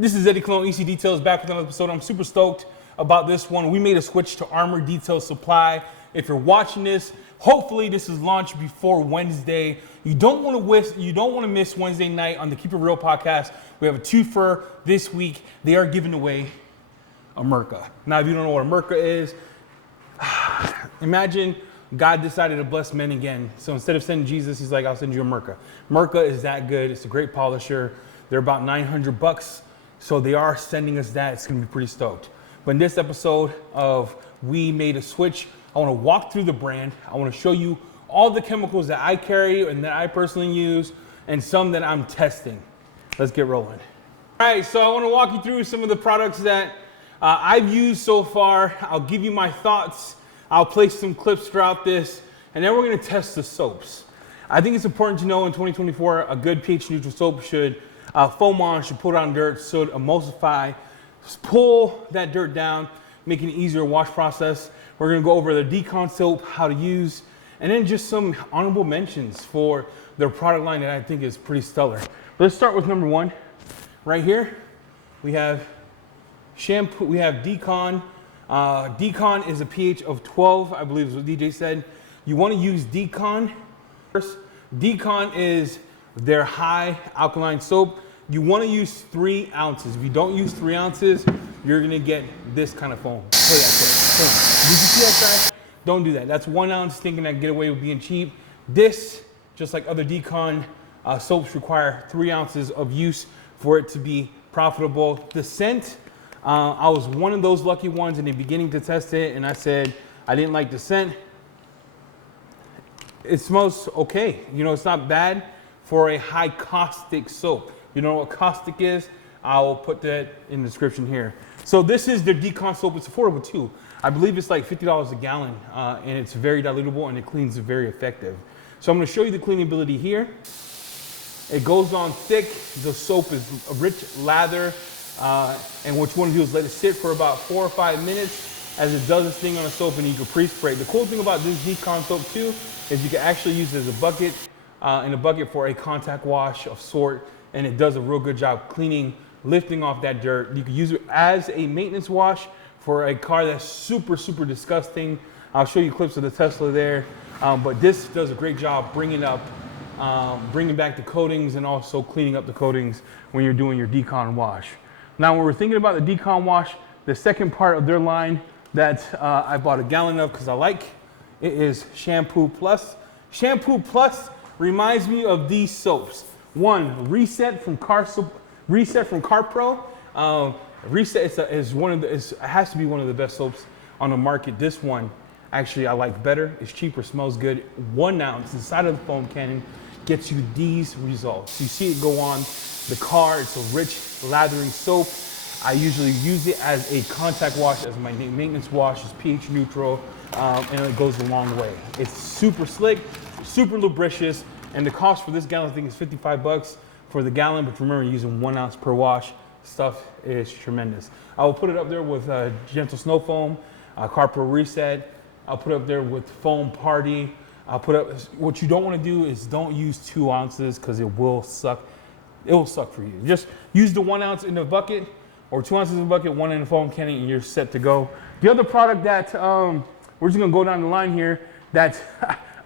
This is Eddie Cologne, EC Details, back with another episode. I'm super stoked about this one. We made a switch to Armour Detail Supply. If you're watching this, hopefully this is launched before Wednesday. You don't want to miss Wednesday night on the Keep It Real podcast. We have a twofer this week. They are giving away a Merca. Now, if you don't know what a Merca is, imagine God decided to bless men again. So instead of sending Jesus, he's like, I'll send you a Merca. Merca is that good. It's a great polisher. They're about $900. So they are sending us that. It's gonna be pretty stoked. But in this episode of We Made a Switch, I wanna walk through the brand. I wanna show you all the chemicals that I carry and that I personally use and some that I'm testing. Let's get rolling. All right, so I wanna walk you through some of the products that I've used so far. I'll give you my thoughts. I'll place some clips throughout this, and then we're gonna test the soaps. I think it's important to know in 2024, a good pH neutral soap should foam on, should pull down dirt, should emulsify, pull that dirt down, making an easier wash process. We're gonna go over the decon soap, how to use, and then just some honorable mentions for their product line that I think is pretty stellar. Let's start with number one. Right here, we have shampoo, we have Decon. Decon is a pH of 12, I believe is what DJ said. You wanna use Decon first. Decon is their high alkaline soap. You want to use 3 ounces. If you don't use 3 ounces, you're gonna get this kind of foam. Look at that foam. Did you see that fast? Don't do that. That's 1 ounce thinking I can get away with being cheap. This, just like other Decon soaps, require 3 ounces of use for it to be profitable. The scent, I was one of those lucky ones in the beginning to test it, and I said I didn't like the scent. It smells okay. You know, it's not bad for a high caustic soap. You know what caustic is? I'll put that in the description here. So this is their Decon soap. It's affordable too. I believe it's like $50 a gallon, and it's very dilutable and it cleans very effective. So I'm gonna show you the cleanability here. It goes on thick. The soap is a rich lather, and what you wanna do is let it sit for about 4 or 5 minutes as it does its thing on a soap, and you can pre-spray. The cool thing about this Decon soap too is you can actually use it as a bucket, in a bucket for a contact wash of sort, and it does a real good job cleaning, lifting off that dirt. You can use it as a maintenance wash for a car that's super, super disgusting. I'll show you clips of the Tesla there, but this does a great job bringing back the coatings and also cleaning up the coatings when you're doing your Decon wash. Now, when we're thinking about the Decon wash, the second part of their line that I bought a gallon of because I like, it is Shampoo Plus. Shampoo Plus reminds me of these soaps. One, Reset from CarPro. Reset it has to be one of the best soaps on the market. This one, actually, I like better. It's cheaper, smells good. 1 ounce inside of the foam cannon gets you these results. You see it go on the car. It's a rich, lathery soap. I usually use it as a contact wash, as my maintenance wash. It's pH neutral, and it goes a long way. It's super slick, super lubricious, and the cost for this gallon, I think, is $55 for the gallon, but remember, using 1 ounce per wash. Stuff is tremendous. I will put it up there with Gentle Snow Foam, CarPro Reset. I'll put it up there with Foam Party. I'll put up, what you don't want to do is don't use 2 ounces because it will suck. It will suck for you. Just use the 1 ounce in the bucket, or 2 ounces in the bucket, 1 in the foam cannon, and you're set to go. The other product that we're just gonna go down the line here that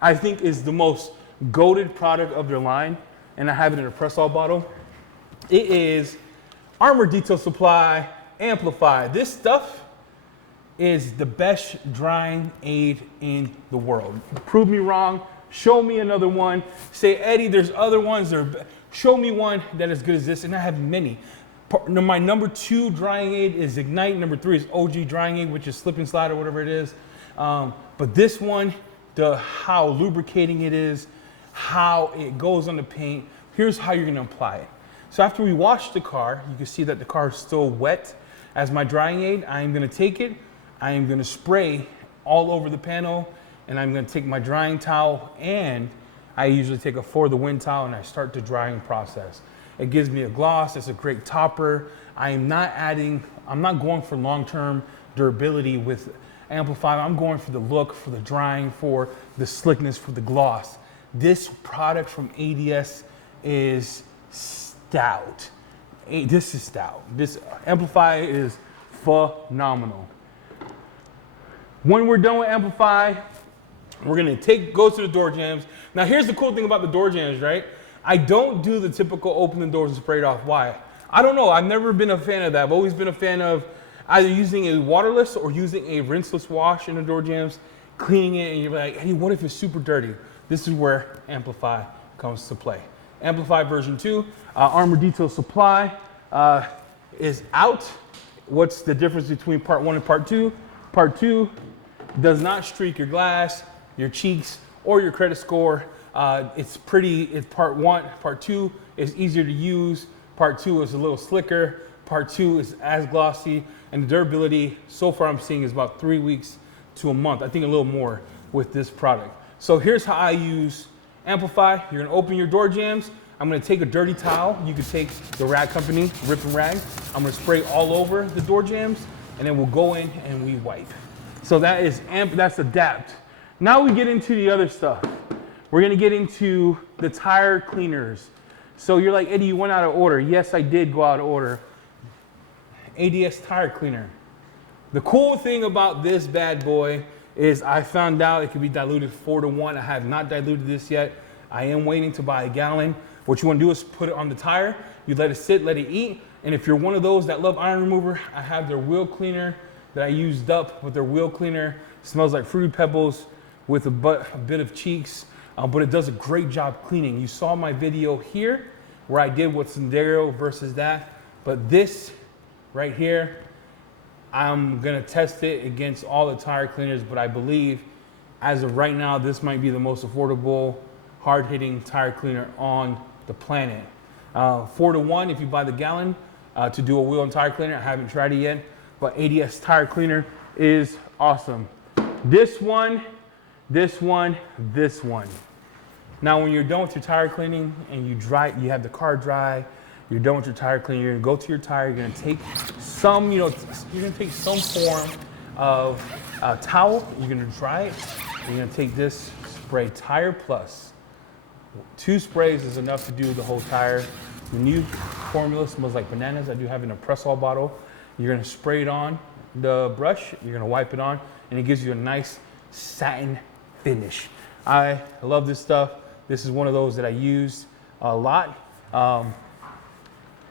I think is the most goated product of their line, and I have it in a press-all bottle. It is Armour Detail Supply Amplify. This stuff is the best drying aid in the world. Prove me wrong. Show me another one. Say, Eddie, there's other ones. Show me one that is good as this, and I have many. My number 2 drying aid is Ignite. Number 3 is OG drying aid, which is slip and slide or whatever it is. But this one, how lubricating it is, how it goes on the paint. Here's how you're gonna apply it. So after we wash the car, you can see that the car is still wet. As my drying aid, I am gonna take it, I am gonna spray all over the panel, and I'm gonna take my drying towel, and I usually take a For the Win towel, and I start the drying process. It gives me a gloss, it's a great topper. I'm not going for long-term durability with Amplify. I'm going for the look, for the drying, for the slickness, for the gloss. This product from ADS is stout. This is stout. This Amplify is phenomenal. When we're done with Amplify, we're gonna go to the door jams. Now here's the cool thing about the door jams, right? I don't do the typical open the doors and spray it off. Why? I don't know, I've never been a fan of that. I've always been a fan of either using a waterless or using a rinseless wash in the door jams, cleaning it, and you're like, hey, what if it's super dirty? This is where Amplify comes to play. Amplify version 2, Armour Detail Supply is out. What's the difference between part 1 and part 2? Part 2 does not streak your glass, your cheeks, or your credit score. It's part 1. Part 2 is easier to use. Part 2 is a little slicker. Part 2 is as glossy, and the durability so far I'm seeing is about 3 weeks to a month. I think a little more with this product. So here's how I use Amplify. You're gonna open your door jams. I'm gonna take a dirty towel. You could take the Rag Company Rip and Rag. I'm gonna spray all over the door jams, and then we'll go in and we wipe. So that's Adapt. Now we get into the other stuff. We're gonna get into the tire cleaners. So you're like, Eddie, you went out of order. Yes, I did go out of order. ADS tire cleaner. The cool thing about this bad boy is I found out it could be diluted 4-to-1. I have not diluted this yet. I am waiting to buy a gallon. What you want to do is put it on the tire. You let it sit, let it eat. And if you're one of those that love iron remover, I have their wheel cleaner that I used up with their wheel cleaner. It smells like Fruity Pebbles with a bit of cheeks, but it does a great job cleaning. You saw my video here where I did with Sendero versus that, but this right here, I'm gonna test it against all the tire cleaners, but I believe as of right now, this might be the most affordable, hard-hitting tire cleaner on the planet. 4-to-1 if you buy the gallon to do a wheel and tire cleaner. I haven't tried it yet, but ADS tire cleaner is awesome. This one. Now when you're done with your tire cleaning and you have the car dry, you're done with your tire cleaning, you're gonna go to your tire, you're gonna take some, you're gonna take some form of towel, you're gonna dry it, you're gonna take this spray Tire Plus. 2 sprays is enough to do the whole tire. The new formula smells like bananas. I do have it in a press-all bottle. You're gonna spray it on the brush, you're gonna wipe it on, and it gives you a nice satin finish. I love this stuff. This is one of those that I use a lot.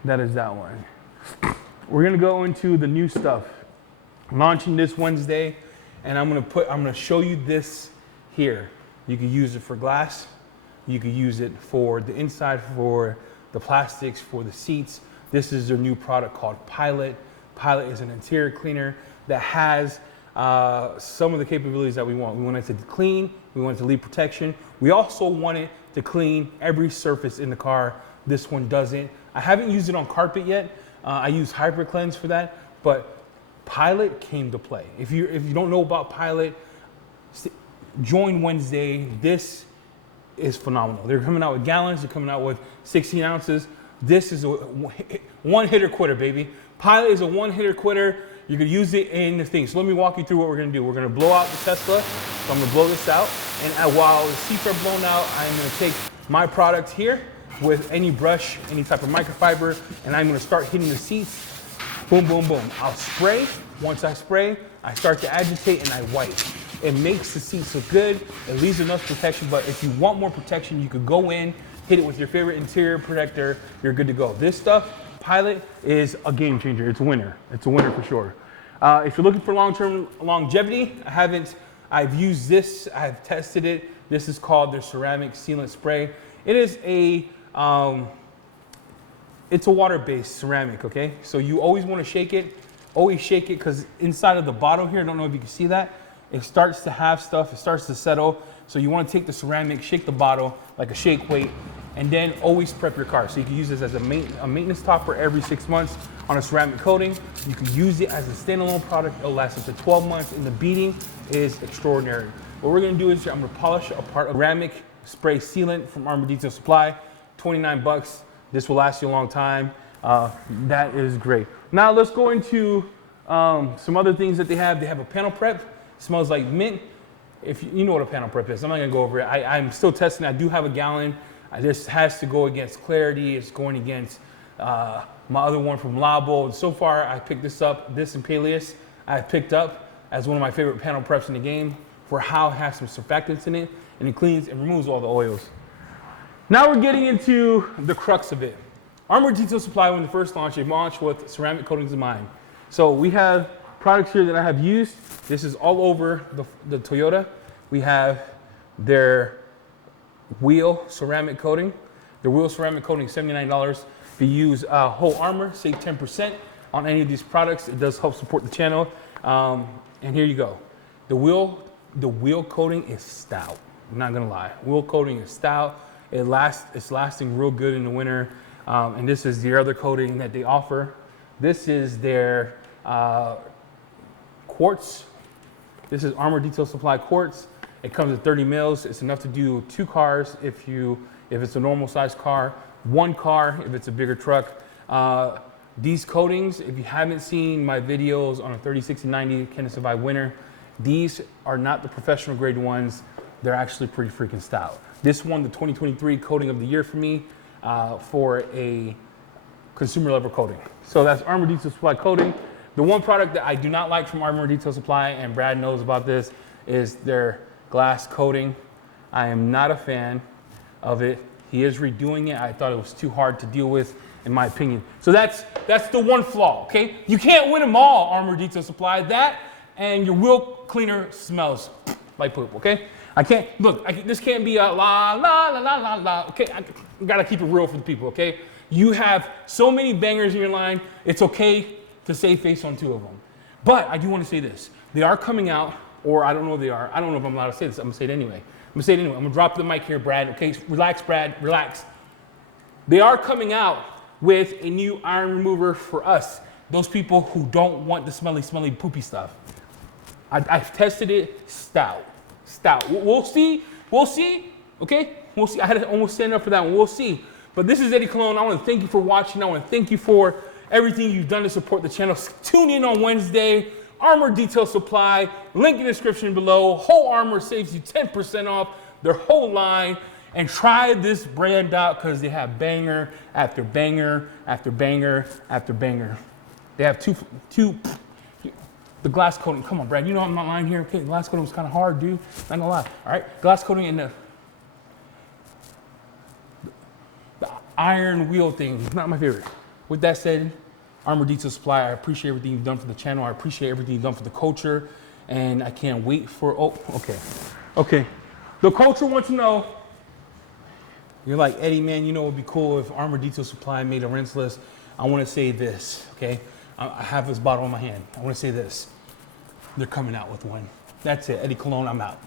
That is that one. We're gonna go into the new stuff. Launching this Wednesday, and I'm gonna show you this here. You can use it for glass. You can use it for the inside, for the plastics, for the seats. This is their new product called Pilot. Pilot is an interior cleaner that has some of the capabilities that we want. We want it to clean, we want it to leave protection. We also want it to clean every surface in the car. This one doesn't. I haven't used it on carpet yet. I use Hyper Cleanse for that, but Pilot came to play. If you don't know about Pilot, join Wednesday. This is phenomenal. They're coming out with gallons. They're coming out with 16 ounces. This is a one-hitter quitter, baby. Pilot is a one-hitter quitter. You can use it in the thing. So let me walk you through what we're gonna do. We're gonna blow out the Tesla. So I'm gonna blow this out. And while the seats are blown out, I'm gonna take my product here with any brush, any type of microfiber, and I'm gonna start hitting the seats. Boom, boom, boom. I'll spray. Once I spray, I start to agitate and I wipe. It makes the seats look good. It leaves enough protection, but if you want more protection, you could go in, hit it with your favorite interior protector, you're good to go. This stuff, Pilot, is a game changer. It's a winner. It's a winner for sure. If you're looking for long-term longevity, I've used this, I've tested it. This is called their ceramic sealant spray. It is it's a water-based ceramic, okay? So you always want to shake it. Always shake it, because inside of the bottle here, I don't know if you can see that, it starts to have stuff, it starts to settle. So you want to take the ceramic, shake the bottle like a shake weight, and then always prep your car. So you can use this as a maintenance topper every 6 months on a ceramic coating. You can use it as a standalone product. It'll last up to 12 months, and the beading is extraordinary. What we're gonna do is I'm gonna polish apart a ceramic spray sealant from Armour Detail Supply, 29 bucks. This will last you a long time. That is great. Now let's go into some other things that they have. They have a panel prep. It smells like mint. If you know what a panel prep is, I'm not gonna go over it. I'm still testing. I do have a gallon. This has to go against clarity. It's going against my other one from Labo. And so far, I picked this up, this and Peleus, I picked up as one of my favorite panel preps in the game for how it has some surfactants in it, and it cleans and removes all the oils. Now we're getting into the crux of it. Armour Detail Supply, when they first launched, they launched with ceramic coatings in mind. So we have products here that I have used. This is all over the Toyota. We have their wheel ceramic coating. The wheel ceramic coating is $79. If you use whole Armour, save 10% on any of these products. It does help support the channel. And here you go. The wheel coating is stout. I'm not gonna lie. Wheel coating is stout. It's lasting real good in the winter. And this is the other coating that they offer. This is their quartz. This is Armour Detail Supply quartz. It comes in 30 mils. It's enough to do 2 cars if it's a normal size car, 1 car if it's a bigger truck. These coatings, if you haven't seen my videos on a 30, 60, 90 Can It Survive winter, these are not the professional grade ones. They're actually pretty freaking stout. This won the 2023 coating of the year for me for a consumer level coating. So that's Armour Detail Supply coating. The one product that I do not like from Armour Detail Supply, and Brad knows about this, is their glass coating. I am not a fan of it. He is redoing it. I thought it was too hard to deal with, in my opinion. So that's the one flaw, okay? You can't win them all, Armour Detail Supply. That and your wheel cleaner smells like poop, okay? I can't, look, this can't be a la, la, la, la, la, la, okay? I gotta keep it real for the people, okay? You have so many bangers in your line, it's okay to save face on 2 of them. But I do wanna say this. They are coming out, or I don't know if they are. I don't know if I'm allowed to say this. I'm gonna say it anyway. I'm gonna drop the mic here, Brad. Okay, relax, Brad, relax. They are coming out with a new iron remover for us, those people who don't want the smelly, poopy stuff. I've tested it, stout. We'll see, okay? We'll see. I had to almost stand up for that one. We'll see. But this is Eddie Cologne. I want to thank you for watching. I want to thank you for everything you've done to support the channel. Tune in on Wednesday. Armour Detail Supply, link in the description below. Whole Armour saves you 10% off their whole line. And try this brand out because they have banger after banger after banger after banger. They have two. The glass coating. Come on, Brad. You know I'm not lying here. Okay, glass coating was kind of hard, dude. Not gonna lie. All right, glass coating and the iron wheel thing is not my favorite. With that said, Armour Detail Supply, I appreciate everything you've done for the channel. I appreciate everything you've done for the culture. And I can't wait for, okay. The culture wants to know, you're like, Eddie, man, you know, it'd be cool if Armour Detail Supply made a rinse list. I want to say this, okay? I have this bottle in my hand. I want to say this. They're coming out with one. That's it. Eddie Cologne, I'm out.